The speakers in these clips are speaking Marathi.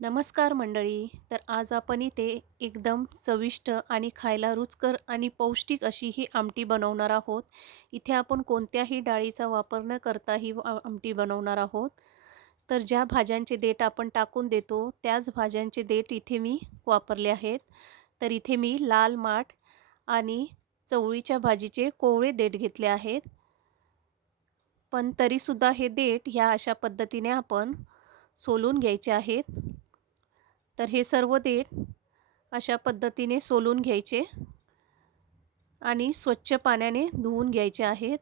नमस्कार मंडळी तर आज आपण इथे एकदम चविष्ट आणि खायला रुचकर आणि पौष्टिक अशी ही आमटी बनवणार आहोत. इथे आपण कोणत्याही डाळीचा वापर न करता ही आमटी बनवणार आहोत. तर ज्या भाज्यांचे देठ आपण टाकून देतो त्याच भाज्यांचे देठ इथे मी वापरले आहेत. तर इथे मी लाल माठ आणि चवळीच्या भाजीचे कोवळे देठ घेतले आहेत. पण तरीसुद्धा हे देठ ह्या अशा पद्धतीने आपण सोलून घ्यायचे आहेत. तर हे सर्व देठ अशा पद्धतीने सोलून घ्यायचे आणि स्वच्छ पाण्याने धुवून घ्यायचे आहेत.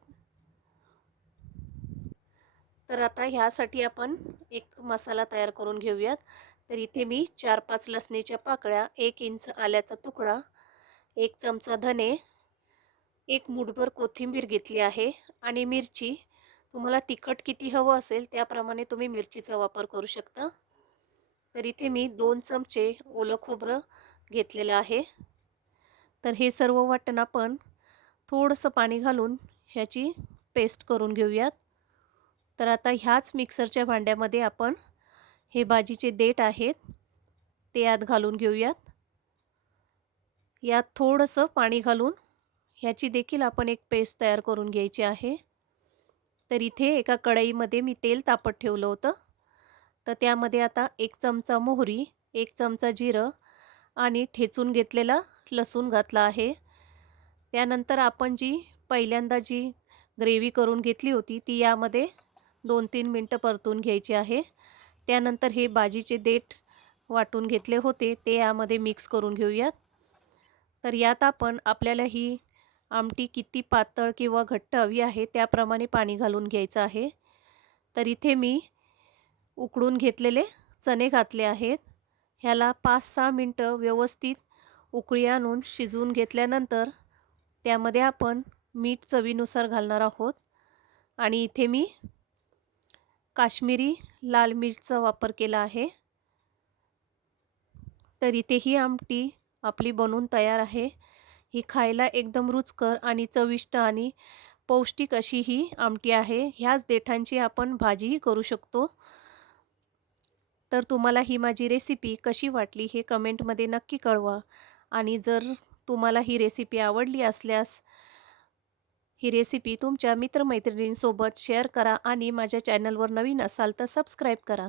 तर आता ह्यासाठी आपण एक मसाला तयार करून घेऊयात. तर इथे मी चार पाच लसणीच्या पाकळ्या एक इंच आल्याचा तुकडा एक चमचा धने एक मुठभर कोथिंबीर घेतली आहे आणि मिरची. तुम्हाला तिखट किती हवं असेल त्याप्रमाणे तुम्ही मिरचीचा वापर करू शकता. तर इथे मी दोन चमचे ओलं खोबरं घेतलेलं आहे. तर हे सर्व वाटण आपण थोडंसं पाणी घालून ह्याची पेस्ट करून घेऊयात. तर आता ह्याच मिक्सरच्या भांड्यामध्ये आपण हे भाजीचे देठ आहेत ते यात घालून घेऊयात. यात थोडंसं पाणी घालून ह्याची देखील आपण एक पेस्ट तयार करून घ्यायची आहे. तर इथे एका कढईमध्ये मी तेल तापत ठेवलं होतं. तर त्यामध्ये आता एक चमचा मोहरी एक चमचा जिरं आणि ठेचून घेतलेला लसूण घातला आहे. त्यानंतर आपण जी पहिल्यांदा जी ग्रेव्ही करून घेतली होती ती यामध्ये दोन तीन मिनटं परतून घ्यायची आहे. त्यानंतर हे भाजीचे देठ वाटून घेतले होते ते यामध्ये मिक्स करून घेऊयात. तर यात आपण आपल्याला ही आमटी किती पातळ किंवा घट्ट हवी आहे त्याप्रमाणे पाणी घालून घ्यायचं आहे. तर इथे मी उकडून घेतलेले चणे घातले आहेत. ह्याला पाच सहा मिनटं व्यवस्थित उकळी आणून शिजवून घेतल्यानंतर त्यामध्ये आपण मीठ चवीनुसार घालणार आहोत. आणि इथे मी काश्मीरी लाल मिरचा वापर केला आहे. तर इथे ही आमटी आपली बनवून तयार आहे. ही खायला एकदम रुचकर आणि चविष्ट आणि पौष्टिक अशी ही आमटी आहे. ह्याच देठांची आपण भाजीही करू शकतो. तर तुम्हाला ही माझी रेसिपी कशी वाटली हे कमेंटमध्ये नक्की कळवा. आणि जर तुम्हाला ही रेसिपी आवडली असल्यास ही रेसिपी तुमच्या मित्रमैत्रिणींसोबत शेअर करा आणि माझ्या चॅनलवर नवीन असाल तर सबस्क्राईब करा.